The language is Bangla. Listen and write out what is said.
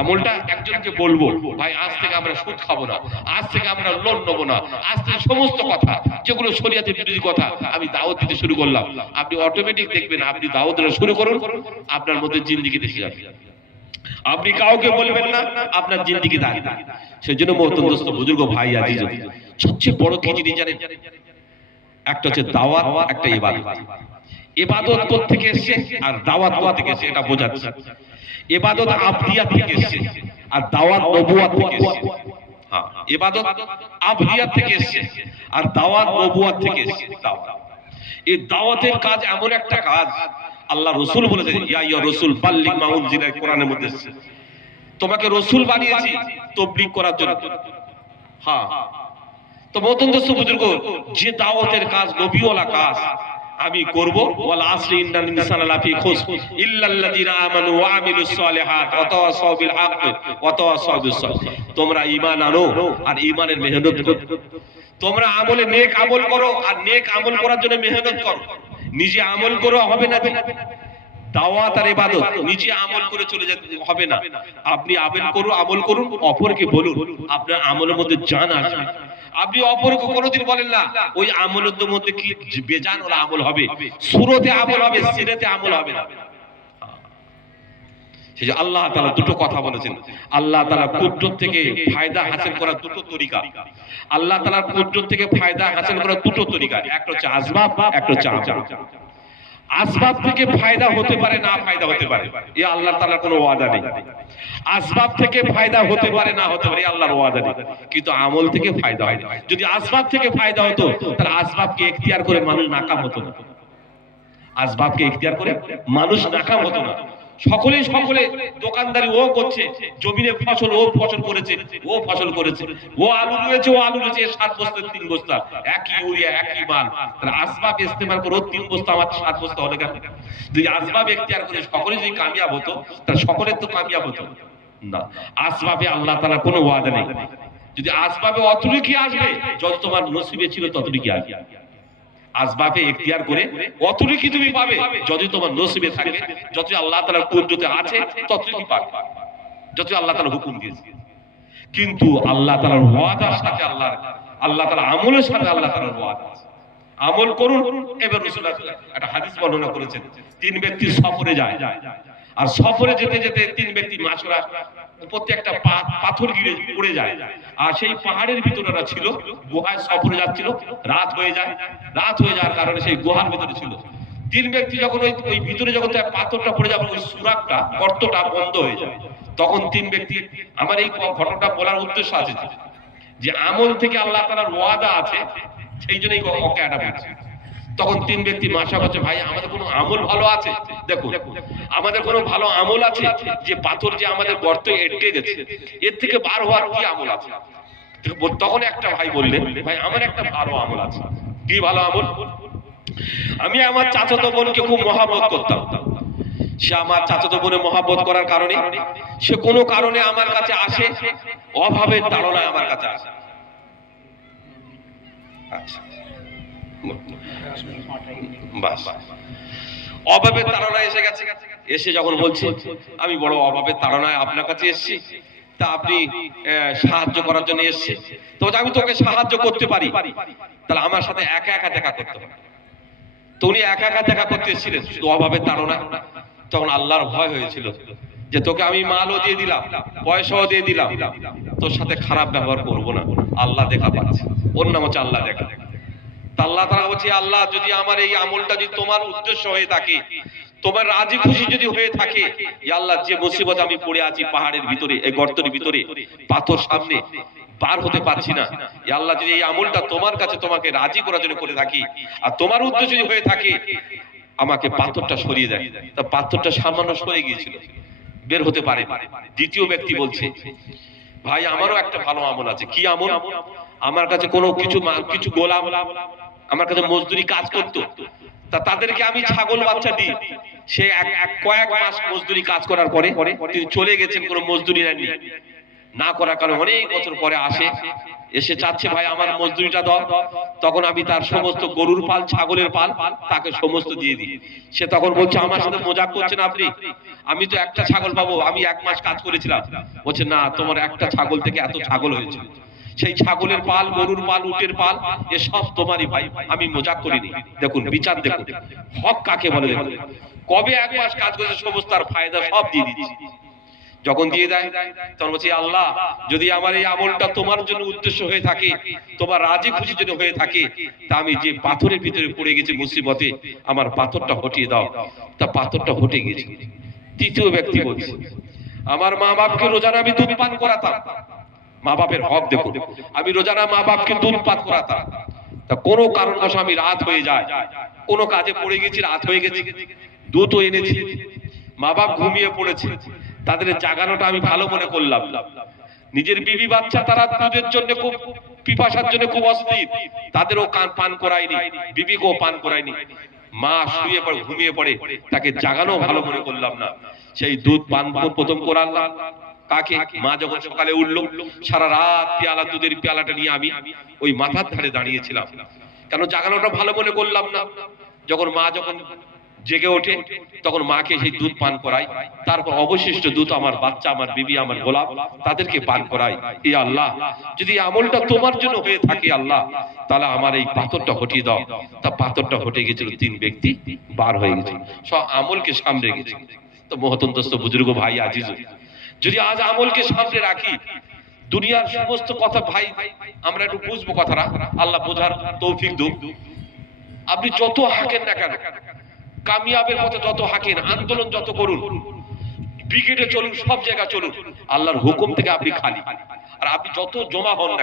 আমলটা একজনকে বলবো, ভাই আজ থেকে আমরা সুদ খাবো না, আজ থেকে আমরা লোন নেবো না, আজ থেকে সমস্ত কথা যেগুলো শরিয়াতের বিরোধী কথা আমি দাওয়াত দিতে শুরু করলাম। আপনি অটোমেটিক দেখবেন আপনি দাওয়াত দেওয়া শুরু করুন, আপনার মধ্যে জিন্দেগি দেখে যাবে। আপনি কাউকে বলবেন না, আপনার জিন্দেগি দাঁড়িয়ে। সেই জন্য মহতরম দোস্ত বুজুর্গ ভাই আজিজ, সবচেয়ে বড় কি জিনিস জানেন? একটা হচ্ছে দাওয়াত, একটা ইবাদত। ইবাদত কোথা থেকে এসেছে আর দাওয়াত কোথা থেকে এসেছে এটা বোঝাচ্ছে। ইবাদত আবদিয়াত থেকে এসেছে আর দাওয়াত নবুয়াত থেকে এসেছে। হ্যাঁ, ইবাদত আবদিয়াত থেকে এসেছে আর দাওয়াত নবুয়াত থেকে এসেছে। এই দাওয়াতের কাজ এমন একটা কাজ, আল্লাহ রাসূল বলেছেন, ইয়া ইয়া রাসূল বাল্লিগ মা উনজিলা, কোরআনের মধ্যে এসেছে, তোমাকে রাসূল বানিয়েছি তাবলীগ করার জন্য। হ্যাঁ, তো মহতরম দোস্ত বুজুর্গ, যে দাওয়াতের কাজ নবীওয়ালা কাজ আমি করব, ওয়াল আসরি ইন্নাল ইনসানা লাফি খুসর ইল্লাল্লাযিনা আমানু ওয়া আমিলুস সালিহাত ওয়া তাওয়াসাউ বিল হক ওয়া তাওয়াসাউ বিস সাবর। তোমরা ঈমান আনো আর ঈমানের মেহনত করো। তোমরা আমলে নেক আমল করো আর নেক আমল করার জন্য মেহনত করো। নিজে আমল করো হবে না। দাওয়াত আর ইবাদত নিজে আমল করে চলে যেতে হবে না। আপনি আমল করুন, অপরকে বলুন, আপনার আমলের মধ্যে জান আসবে। আপনি অপরকে কোনোদিন বলেন না ওই আমলের মধ্যে কি বেজান ওলা আমল হবে, সুরতে আমল হবে, সিরাতে আমল হবে না। সেই যে আল্লাহ তাআলা দুটো কথা বলেছেন। আল্লাহ তাআলা কুদরত থেকে ফায়দা হাসিল করার দুটো তরিকা। আল্লাহ তাআলার কুদরত থেকে ফায়দা হাসিল করার দুটো তরিকা, একটা হচ্ছে আসবাব, একটা হচ্ছে আমল। আসবাব থেকে ফায়দা হতে পারে, না ফায়দা হতে পারে, এ আল্লাহ তাআলার কোনো ওয়াদা নেই। আসবাব থেকে ফায়দা হতে পারে, না হতে পারে, আল্লাহর ওয়াদা নেই। কিন্তু আমল থেকে ফায়দা হয়। যদি আসবাব থেকে ফায়দা হতো তাহলে আসবাবকে ইখতিয়ার করে মানুষ নাকাম হতো না। আসবাবকে ইখতিয়ার করে মানুষ নাকাম হতো না। সকলে দোকানদারি ও করছে, জমিনে ফসল ও ফসল করেছে, ও ফসল করেছে, ও আলু রয়েছে, ও আলু রয়েছে, 7 বস্তা 3 বস্তা, একই ইউরিয়া একই মাল। তাহলে আসবাব ইস্তেমাল করে 3 বস্তা আমার 7 বস্তা হলো কেন? যদি আসবাব ইখতিয়ার করে সকলে যদি কামিয়াব হতো তাহলে সকলের তো কামিয়াব হতো না। আসবাবে আল্লাহ তাআলা কোনো ওয়াদা নেই। যদি আসবাবে অতটুকু আসবে, যত তোমার নসিবে ছিল ততটুকু আসবে। আসবাবে ইখতিয়ার করে অতটুকু তুমি পাবে, যদি তোমার নসিবে থাকে, যত আল্লাহ তাআলার কুদরতে আছে ততটুকু পাবে, যত আল্লাহ তাআলা হুকুম দিয়েছে। কিন্তু আল্লাহ তাআলার ওয়াদার সাথে আল্লাহ তাআলা আমলের সাথে আল্লাহ তাআলার ওয়াদা আছে। আমল করুন। এবার রাসূল একটা হাদিস বর্ণনা করেছেন, 3 ব্যক্তি সফরে যায়, আর সফরে যেতে যেতে 3 ব্যক্তি মাছরা প্রত্যেকটা পাথর গিরে পড়ে যায়। আর সেই পাহাড়ের ভিতরে ওরা ছিল, গুহায় সফরে যাচ্ছিল, রাত হয়ে যাওয়ার কারণে সেই গুহার ভিতরে ছিল। 3 ব্যক্তি যখন ওই ভিতরে যখন পাথরটা পড়ে যাবে, ওই সুরাকটা গর্তটা বন্ধ হয়ে যায়। তখন 3 ব্যক্তি, আমার এই ঘটনাটা বলার উদ্দেশ্য আছে যে আমল থেকে আল্লাহ তাআলার ওয়াদা আছে, সেই জন্যই ওকে এটা বলছি। তখন 3 ব্যক্তি মাশা করছে, ভাই আমাদের কোনো আমল ভালো আছে? দেখুন, আমাদের কোনো ভালো আমল আছে যে পাথর যে আমাদের গর্তে আটকে গেছে, এর থেকে বার হওয়ার কি আমল আছে? তখন একটা ভাই বললেন, ভাই আমার একটা ভালো আমল আছে। কি ভালো আমল? আমি আমার চাচাতো বোনকে খুব মহব্বত করতাম। সে আমার চাচাতো বোনের মহব্বত করার কারণে সে কোনো কারণে আমার কাছে আসে, অভাবের তাড়নায় আমার কাছে আসে। আচ্ছা, অভাবের তাড়নায় এসে গেছে। এসে যখন বলছে আমি বড় অভাবের তাড়নায় আপনার কাছে এসেছি, তা আপনি সাহায্য করার জন্য এসেছি, তো আমি তোকে সাহায্য করতে পারি, তাহলে আমার সাথে একা একা দেখা করতে হবে। তো উনি একা একা দেখা করতে এসেছিলেন শুধু অভাবের তাড়নায়। তখন আল্লাহর ভয় হয়েছিল যে তোকে আমি মালও দিয়ে দিলাম, পয়সাও দিয়ে দিলাম, তোর সাথে খারাপ ব্যবহার করবো না। আল্লাহ দেখা পাচ্ছে, ওর নাম হচ্ছে আল্লাহ দেখা। আল্লাহ তাআলা বলছে, আল্লাহ যদি আমার এই আমলটা যদি তোমার উদ্দেশ্য হয়ে থাকে, তোমার রাজি খুশি যদি হয়ে থাকে, ইয়া আল্লাহ যে মুসিবত আমি পড়ে আছি পাহাড়ের ভিতরে, এই গর্তের ভিতরে, পাথর সামনে, বার হতে পারছি না, ইয়া আল্লাহ যদি এই আমলটা তোমার কাছে তোমাকে রাজি করার জন্য করে থাকি আর তোমার উদ্দেশ্য যদি হয়ে থাকে, আমাকে পাথরটা সরিয়ে দেয়। তা পাথরটা সামান্য সরে গিয়েছিল, বের হতে পারে। দ্বিতীয় ব্যক্তি বলছে, ভাই আমারও একটা ভালো আমল আছে। কি আমল? আমার কাছে কোনো কিছু গোলাম আমার কাছে মজদুরি কাজ করতো, তা তাদেরকে আমি ছাগল বাচ্চা দিই। সে কয়েক মাস মজদুরি কাজ করার পরে তিনি চলে গেছেন, কোনো মজদুরি নেননি। না করার কারণে অনেক বছর পরে আসে, এসে চাচ্ছে ভাই আমার মজদুরিটা দাও। তখন আমি তার সমস্ত গরুর পাল, ছাগলের পাল তাকে সমস্ত দিয়ে দিই। সে তখন বলছে আমার সাথে মজাক করছেন আপনি, আমি তো একটা ছাগল পাবো, আমি 1 মাস কাজ করেছিলাম। বলছে না, তোমার একটা ছাগল থেকে এত ছাগল হয়েছে, সেই ছাগলের পাল, গরুর পাল, উটের পাল এসব তোমারই ভাই, আমি মজাক করিনি। দেখুন বিচার, দেখুন হক কাকে বলে। দেখুন কবে 1 মাস কাজ করেছে সমস্ত তার ফায়দা সব দিয়ে দিচ্ছি। যখন দিয়ে দেয় তখন বলছি আল্লাহ, যদি আমার এই আমলটা তোমার জন্য উদ্দেশ্য হয়ে থাকে, তোমার রাজি খুশির জন্য হয়ে থাকে, তা আমি যে পাথরের ভিতরে পড়ে গেছি মুসিবতে, আমার পাথরটা হটিয়ে দাও। তা পাথরটা হটে গেছে। তৃতীয় ব্যক্তি বলছে আমার মা বাপকে রোজানা আমি দুধ পান করাতাম। মা বাপের হক দেখুন, আমি রোজানা মা বাপকে দুধ পান করাতাম। তা কোনো কারণবশ আমি রাত হয়ে যায়, কোনো কাজে পড়ে গেছি, রাত হয়ে গেছে, দুধও এনেছি, মা বাপ ঘুমিয়ে পড়েছে, তাদের জাগানোটা আমি ভালো মনে করলাম। নিজের বিবি বাচ্চা তারা দুধের জন্য খুব পিপাসার জন্য খুব অস্থির, তাদেরও পান করায়নি, বিবিকেও পান করায়নি। মা শুয়ে পড়ে, ঘুমিয়ে পড়ে, তাকে জাগানো ভালো মনে করলাম না। সেই দুধ পান প্রথম করালাম কাকে? মা যখন সকালে উঠলো, সারা রাত পেয়ালা, দুধের পেয়ালাটা নিয়ে আমি ওই মাথার ধারে দাঁড়িয়েছিলাম, কেন জাগানোটা ভালো মনে করলাম না। যখন জেগে ওঠে তখন মাকে সেই দুধ পান করাই, তারপর অবশিষ্ট দুধ আমার বাচ্চা, আমার বিবি, আমার গোলাপ তাদেরকে পান করাই। এ আল্লাহ, যদি আমলটা তোমার জন্য হয়ে থাকে আল্লাহ, তাহলে আমার এই পাথরটা হটিয়ে দাও। তা পাথরটা হটে গেছিল, 3 ব্যক্তি বার হয়ে গেছে, সব আমলকে সামনে গেছে। তো মহতন্তস্ত বুজুর্গ ভাই আজিজ, যদি আজ আমলকে সামনে রাখি, দুনিয়ার সমস্ত কথা ভাই আমরা একটু বুঝবো কথাটা, আল্লাহ বোঝার তৌফিক দিক। আপনি যত হাঁকেন না কেন, কামিয়াবের পথে যত হাঁকেন, আন্দোলন যত করুন, ব্রিগেডে চলুন, সব জায়গা চলুন, আল্লাহর হুকুম থেকে আপনি খালি। আর আপনি যত জমা হন না